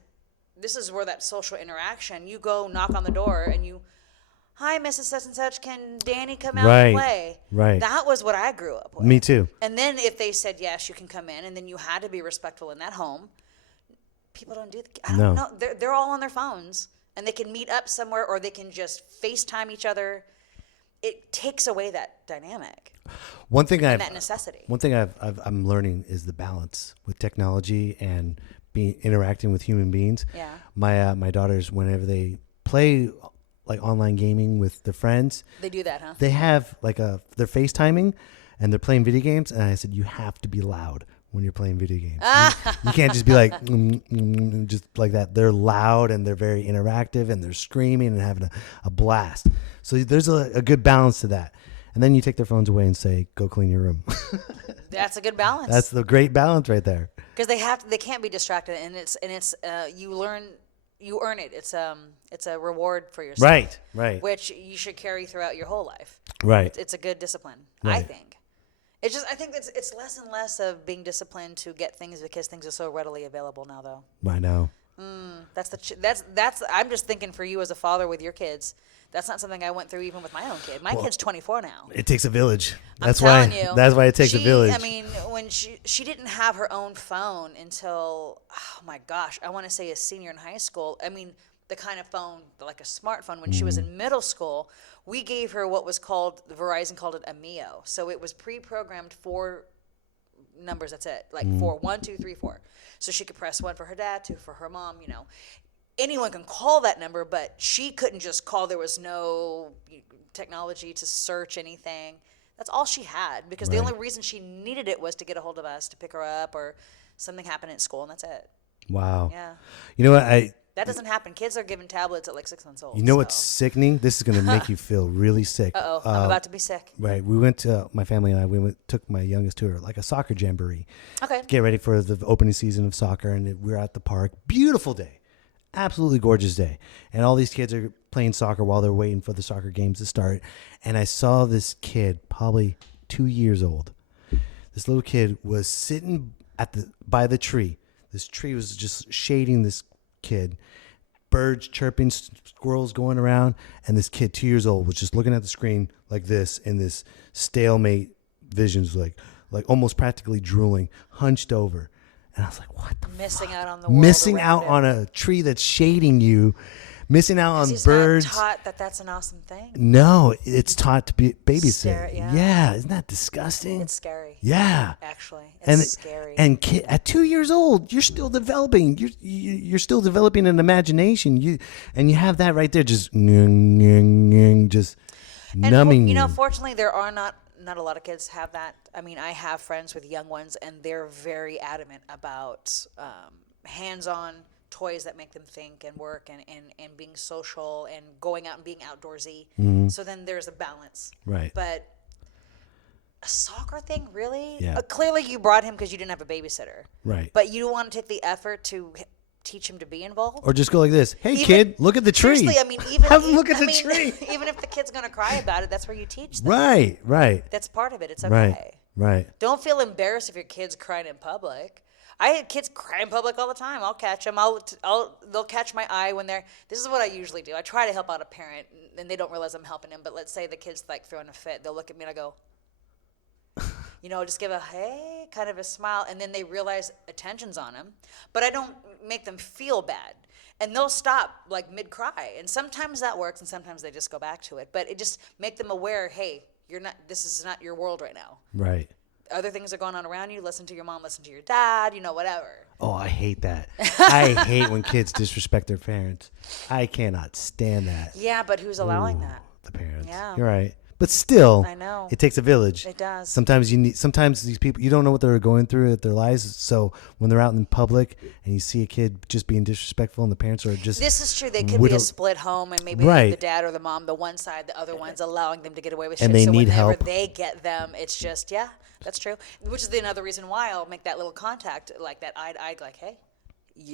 this is where that social interaction, you go knock on the door and you... Hi, Mrs. Such and Such. Can Danny come out and play? Right. That was what I grew up with. Me too. And then if they said yes, you can come in, and then you had to be respectful in that home. People don't do that. I don't know. They're all on their phones, and they can meet up somewhere, or they can just FaceTime each other. It takes away that dynamic. That necessity. One thing I'm learning is the balance with technology and interacting with human beings. Yeah. My daughters, whenever they play like online gaming with their friends. They do that, huh? They have they're FaceTiming and they're playing video games. And I said, you have to be loud when you're playing video games. You can't just be like, just like that. They're loud and they're very interactive and they're screaming and having a blast. So there's a good balance to that. And then you take their phones away and say, go clean your room. That's a good balance. That's the great balance right there. Because they can't be distracted, and it's you learn. You earn it. It's a reward for yourself. Right. Which you should carry throughout your whole life. Right. It's a good discipline, right. I think. I think it's less and less of being disciplined to get things because things are so readily available now, though. I know. That's. I'm just thinking for you as a father with your kids. That's not something I went through even with my own kid. My kid's 24 now. It takes a village. That's why it takes a village. I mean, when she didn't have her own phone until, oh my gosh, I want to say a senior in high school. I mean, the kind of phone, like a smartphone, when she was in middle school, we gave her what was called, Verizon called it a Mio. So it was pre-programmed for numbers. That's it. Like 4, 1, 2, 3, 4. So she could press 1 for her dad, 2 for her mom. Anyone can call that number, but she couldn't just call. There was no technology to search anything. That's all she had, because the only reason she needed it was to get a hold of us to pick her up, or something happened at school, and that's it. Wow. Yeah. You know what? That doesn't happen. Kids are given tablets at like 6 months old. You know what's sickening? This is going to make you feel really sick. Uh-oh. I'm about to be sick. Right. We went to, my family and I, took my youngest to like a soccer jamboree. Okay. Get ready for the opening season of soccer. And we were at the park. Beautiful day. Absolutely gorgeous day. And all these kids are playing soccer while they're waiting for the soccer games to start. And I saw this kid, probably 2 years old. This little kid was sitting by the tree. This tree was just shading this kid. Birds chirping, squirrels going around, and this kid, 2 years old, was just looking at the screen like this, in this stalemate visions, like almost practically drooling, hunched over. And I was like, what the Missing fuck? out on the world Missing around out him. on a tree that's shading you, missing out on He's birds. not taught that that's an awesome thing. No, it's taught to be babysit. Yeah. Isn't that disgusting? It's scary. Yeah. Actually, it's scary. And at 2 years old, you're still developing. You're still developing an imagination. You have that right there, just numbing you. Fortunately, there are not a lot of kids have that. I mean, I have friends with young ones, and they're very adamant about hands-on toys that make them think and work, and being social and going out and being outdoorsy. Mm-hmm. So then there's a balance. Right. But a soccer thing, really? Yeah. Clearly you brought him because you didn't have a babysitter. Right. But you don't want to take the effort to teach him to be involved? Or just go like this. Hey, kid, look at the tree. Seriously, I mean, even have him look at the tree. Even if the kid's going to cry about it, that's where you teach them. Right. That's part of it. It's okay. Right. Don't feel embarrassed if your kid's crying in public. I had kids cry in public all the time. I'll catch them. They'll catch my eye when they're. This is what I usually do. I try to help out a parent, and they don't realize I'm helping them. But let's say the kid's like throwing a fit. They'll look at me and I go, just give a hey, kind of a smile, and then they realize attention's on them. But I don't make them feel bad, and they'll stop like mid-cry. And sometimes that works, and sometimes they just go back to it. But it just make them aware. Hey, you're not. This is not your world right now. Right. Other things are going on around you. Listen to your mom. Listen to your dad. Whatever. Oh, I hate that. I hate when kids disrespect their parents. I cannot stand that. Yeah, but who's allowing that? The parents. Yeah. You're right. But still, I know. It takes a village. It does. Sometimes these people, you don't know what they're going through at their lives. So when they're out in public and you see a kid just being disrespectful and the parents are just. This is true. They could be a split home, and maybe the dad or the mom, the one side, the other one's allowing them to get away with shit. And they so need whenever help. they get them, it's just, that's true. Which is another reason why I'll make that little contact, like that eye, like, hey,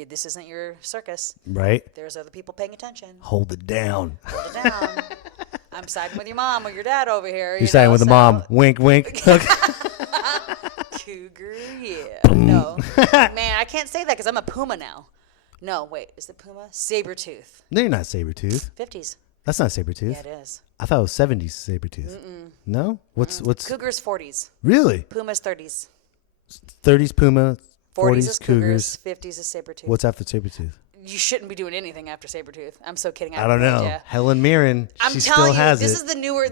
this isn't your circus. Right. There's other people paying attention. Hold it down. Hold it down. I'm siding with your mom or your dad over here. You're siding with the mom. Wink, wink. Cougar, yeah. No. Man, I can't say that because I'm a puma now. No, wait. Is it puma? Sabertooth. No, you're not Sabertooth. 50s. That's not Sabertooth. Yeah, it is. I thought it was 70s Sabertooth. No? What's Cougar's 40s. Really? Puma's 30s. 30s Puma, 40s 40s is Cougars. 50s is Sabertooth. What's after Sabertooth? You shouldn't be doing anything after Sabertooth. I'm so kidding. I don't know. Yeah. Helen Mirren, I'm she telling still has this it.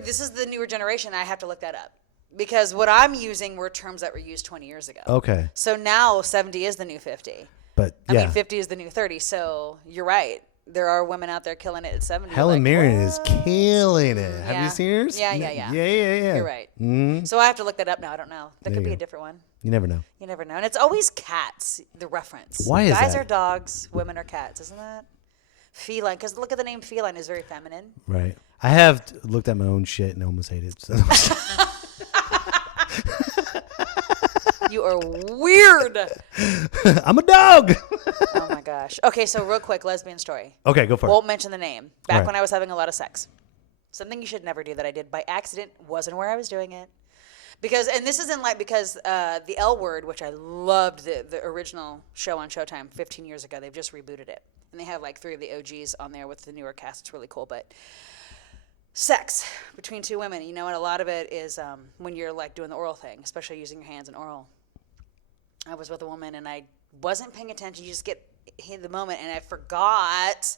This is the newer generation. I have to look that up because what I'm using were terms that were used 20 years ago. Okay. So now 70 is the new 50. But I mean 50 is the new 30. So you're right. There are women out there killing it at 70. Helen Mirren is what? killing it. Have Yeah. you seen hers? Yeah. Yeah. You're right. Mm-hmm. So I have to look that up now. I don't know. That There could you be go. a different one. You never know. You never know. And it's always cats, the reference. Why is Guys that? are dogs, women are cats, isn't that? Feline, because look at the name feline is very feminine. Right. I have looked at my own shit and almost hated it. So. You are weird. I'm a dog. Oh my gosh. Okay, so real quick, lesbian story. Okay, go for Won't mention the name. Back Right. when I was having a lot of sex. Something you should never do that I did by accident, wasn't where I was doing it. Because the L Word, which I loved the original show on Showtime 15 years ago, they've just rebooted it. And they have like 3 of the OGs on there with the newer cast. It's really cool. But sex between 2 women, and a lot of it is when you're like doing the oral thing, especially using your hands in oral. I was with a woman and I wasn't paying attention. You just get hit the moment, and I forgot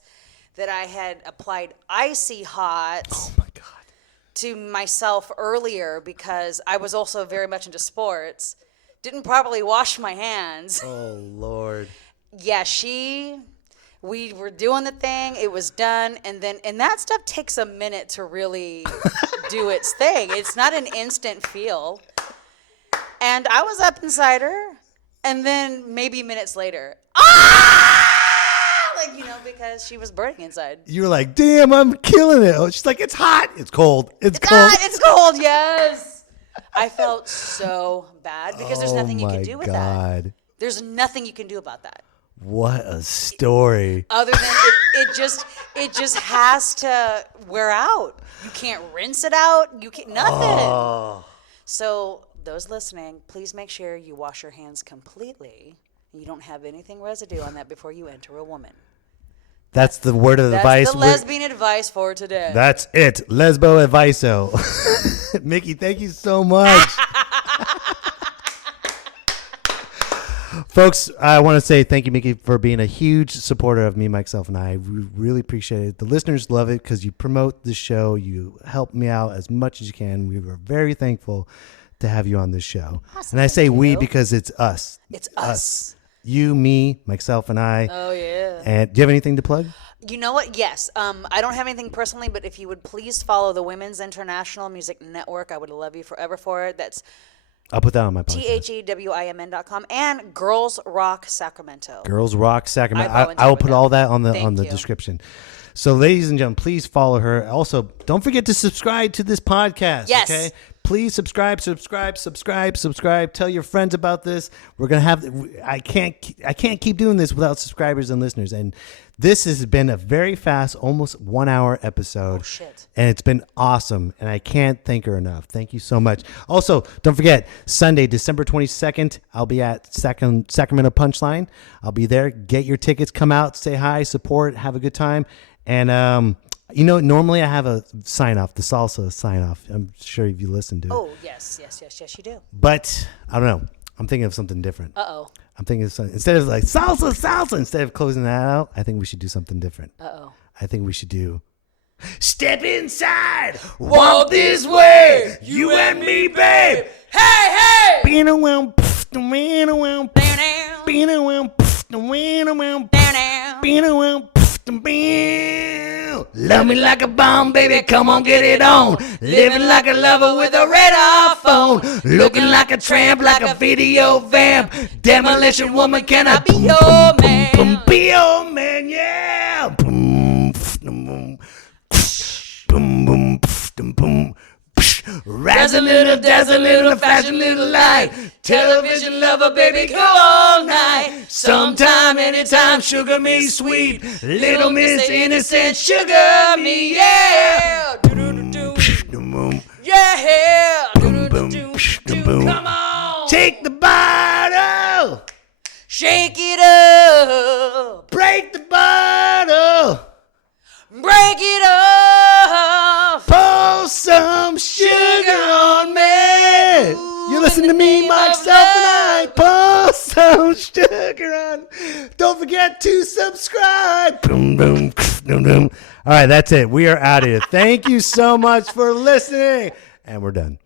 that I had applied Icy Hot. Oh my God. To myself earlier because I was also very much into sports didn't properly wash my hands. Oh, Lord. Yeah, we were doing the thing. It was done. And that stuff takes a minute to really do its thing. It's not an instant feel. And I was up inside her. And then maybe minutes later, because she was burning inside. You were like, damn, I'm killing it. Oh, she's like, it's hot. It's cold. It's cold. Hot. It's cold. Yes. I felt so bad because there's nothing you can do with that. There's nothing you can do about that. What a story. Other than it just has to wear out. You can't rinse it out. You can't nothing. Oh. So those listening, please make sure you wash your hands completely. You don't have anything residue on that before you enter a woman. That's the word of advice. That's the lesbian advice for today. That's it. Lesbo adviso. Myki, thank you so much. Folks, I want to say thank you, Myki, for being a huge supporter of me, myself, and I. We really appreciate it. The listeners love it because you promote the show. You help me out as much as you can. We were very thankful to have you on this show. Awesome, and I say we because it's us. It's us. You, me, myself, and I. Oh, yeah. And do you have anything to plug? You know what? Yes. I don't have anything personally, but if you would please follow the Women's International Music Network, I would love you forever for it. That's I'll put that on my podcast. THEWIMN.com and Girls Rock Sacramento. Girls Rock Sacramento. I will put all that on the description. So, ladies and gentlemen, please follow her. Also, don't forget to subscribe to this podcast. Yes. Okay. Please subscribe. Tell your friends about this. We're gonna have. I can't keep doing this without subscribers and listeners. And this has been a very fast, almost 1 hour episode. Oh shit! And it's been awesome. And I can't thank her enough. Thank you so much. Also, don't forget Sunday, December 22nd. I'll be at Sacramento Punchline. I'll be there. Get your tickets. Come out. Say hi. Support. Have a good time. And normally I have a sign-off, the salsa sign-off. I'm sure if you listen to it. Oh, yes, you do. But, I don't know. I'm thinking of something different. Uh-oh. I'm thinking of something. Instead of like, salsa, instead of closing that out, I think we should do something different. Uh-oh. I think we should do, step inside, walk this way, you and me, babe. Hey! Love me like a bomb, baby, come on, get it on. Living like a lover with a radar phone. Looking like a tramp, like a video vamp. Demolition woman, can I be your man? Be your man, yeah. Boom, boom, boom, boom, boom. Razzle little, dazzle little, fashion little light. Television lover, baby, go all night. Sometime, anytime, sugar me sweet. Little Miss Innocent, sugar me, yeah. Yeah. Come on. Take the bottle. Shake it up. Break the bottle. Break it off. Pour some sugar on me. You listen to me, myself, and I. Pour some sugar on. Don't forget to subscribe. Boom, boom, boom, boom. All right, that's it. We are out of here. Thank you so much for listening. And we're done.